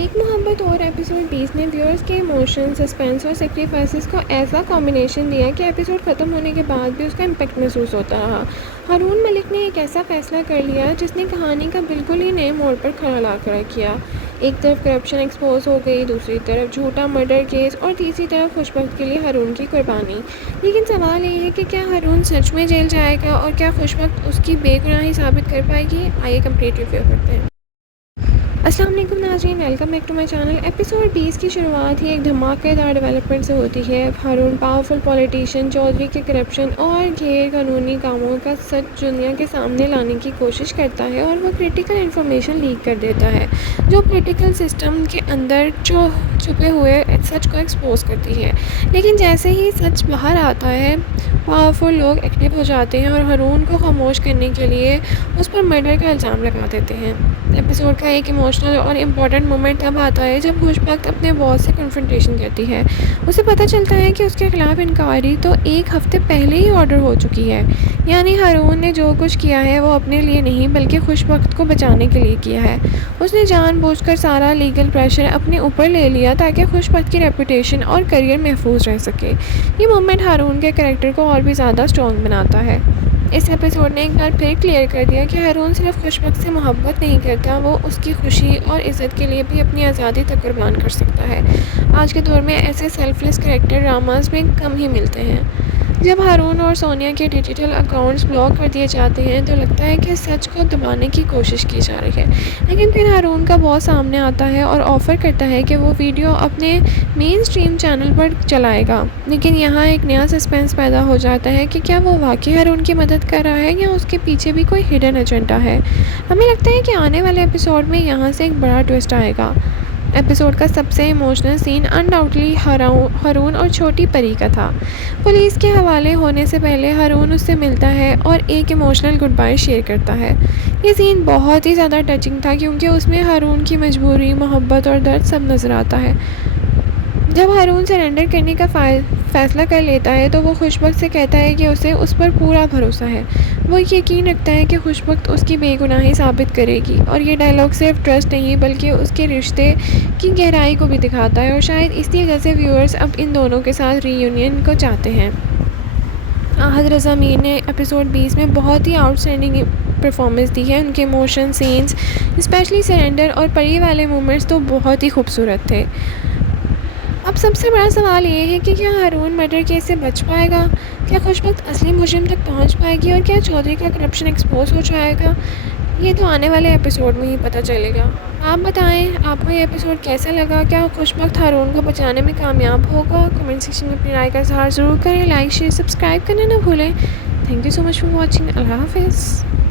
एक मोहब्बत और एपिसोड 20 ने व्यूअर्स के इमोशन, सस्पेंस और सेक्रीफाइसेस को ऐसा कॉम्बिनेशन दिया कि एपिसोड ख़त्म होने के बाद भी उसका इम्पैक्ट महसूस होता रहा। हारून मलिक ने एक ऐसा फैसला कर लिया जिसने कहानी का बिल्कुल ही नए मोड़ पर खड़ा ला खड़ा किया। एक तरफ करप्शन एक्सपोज हो गई, दूसरी तरफ झूठा मर्डर केस और तीसरी तरफ खुशबख्त के लिए हारून की कुर्बानी। लेकिन सवाल ये है कि क्या हारून सच में जेल जाएगा और क्या खुशबख्त उसकी बेगुनाही साबित कर पाएगी। आइए कंप्लीट रिव्यू करते हैं। अस्सलाम वालेकुम नाज़रीन, welcome back to my channel. Episode 20 की शुरुआत ही एक धमाकेदार डेवलपमेंट से होती है। हारून पावरफुल पॉलिटिशियन चौधरी के करप्शन और गैर कानूनी कामों का सच दुनिया के सामने लाने की कोशिश करता है और वह क्रिटिकल इन्फॉर्मेशन लीक कर देता है जो पॉलिटिकल सिस्टम के अंदर जो छुपे हुए सच को एक्सपोज करती है। लेकिन जैसे ही सच बाहर आता है, पावरफुल लोग एक्टिव हो जाते हैं और हारून को खामोश करने के लिए उस पर मर्डर का इल्ज़ाम लगा देते हैं। एपिसोड का एक इमोशनल और इम्पॉर्टेंट मोमेंट तब आता है जब खुशबख्त अपने बॉस से कन्फ्रंटेशन करती है। उसे पता चलता है कि उसके खिलाफ इंक्वायरी तो एक हफ्ते पहले ही ऑर्डर हो चुकी है। यानी हारून ने जो कुछ किया है वो अपने लिए नहीं बल्कि खुशबख्त को बचाने के लिए किया है। उसने जानबूझकर सारा लीगल प्रेशर अपने ऊपर ले लिया ताकि खुशबख्त की रेपुटेशन और करियर महफूज रह सके। ये मोमेंट हारून के कैरेक्टर को और भी ज़्यादा स्ट्रॉन्ग बनाता है। इस एपिसोड ने एक बार फिर क्लियर कर दिया कि हारून सिर्फ खुशबख्त से मोहब्बत नहीं करता, वो उसकी खुशी और इज़्ज़त के लिए भी अपनी आज़ादी तक कुर्बान कर सकता है। आज के दौर में ऐसे सेल्फलेस कैरेक्टर ड्रामास में कम ही मिलते हैं। जब हारून और सोनिया के डिजिटल अकाउंट्स ब्लॉक कर दिए जाते हैं तो लगता है कि सच को दबाने की कोशिश की जा रही है। लेकिन फिर हारून का बॉस सामने आता है और ऑफ़र करता है कि वो वीडियो अपने मेन स्ट्रीम चैनल पर चलाएगा। लेकिन यहाँ एक नया सस्पेंस पैदा हो जाता है कि क्या वो वाकई हारून की मदद कर रहा है या उसके पीछे भी कोई हिडन एजेंडा है। हमें लगता है कि आने वाले एपिसोड में यहाँ से एक बड़ा ट्विस्ट आएगा। एपिसोड का सबसे इमोशनल सीन अनडाउटली हारून और छोटी परी का था। पुलिस के हवाले होने से पहले हारून उससे मिलता है और एक इमोशनल गुड बाय शेयर करता है। ये सीन बहुत ही ज़्यादा टचिंग था क्योंकि उसमें हारून की मजबूरी, मोहब्बत और दर्द सब नज़र आता है। जब हारून सरेंडर करने का फ़ैसला कर लेता है तो वो खुशबख्त से कहता है कि उसे उस पर पूरा भरोसा है। वो यकीन रखता है कि खुशबख्त उसकी बेगुनाही साबित करेगी और ये डायलॉग सिर्फ ट्रस्ट नहीं बल्कि उसके रिश्ते की गहराई को भी दिखाता है और शायद इसी वजह से व्यूअर्स अब इन दोनों के साथ रीयूनियन को चाहते हैं। आहद रज़ा मीर ने एपिसोड 20 में बहुत ही आउटस्टैंडिंग परफॉर्मेंस दी है। उनके इमोशन सीन्स, स्पेशली सरेंडर और परी वाले मोमेंट्स तो बहुत ही खूबसूरत थे। अब सबसे बड़ा सवाल ये है कि क्या हारून मर्डर केस से बच पाएगा, क्या खुशबख्त असली मुजरिम तक पहुंच पाएगी और क्या चौधरी का करप्शन एक्सपोज हो जाएगा। ये तो आने वाले एपिसोड में ही पता चलेगा। आप बताएं आपको ये एपिसोड कैसा लगा, क्या खुशबख्त हारून को बचाने में कामयाब होगा। कमेंट सेक्शन में अपनी राय का इज़हार ज़रूर करें। लाइक शेयर सब्सक्राइब करना ना भूलें। Thank you so much for watching. अल्लाह हाफिज़।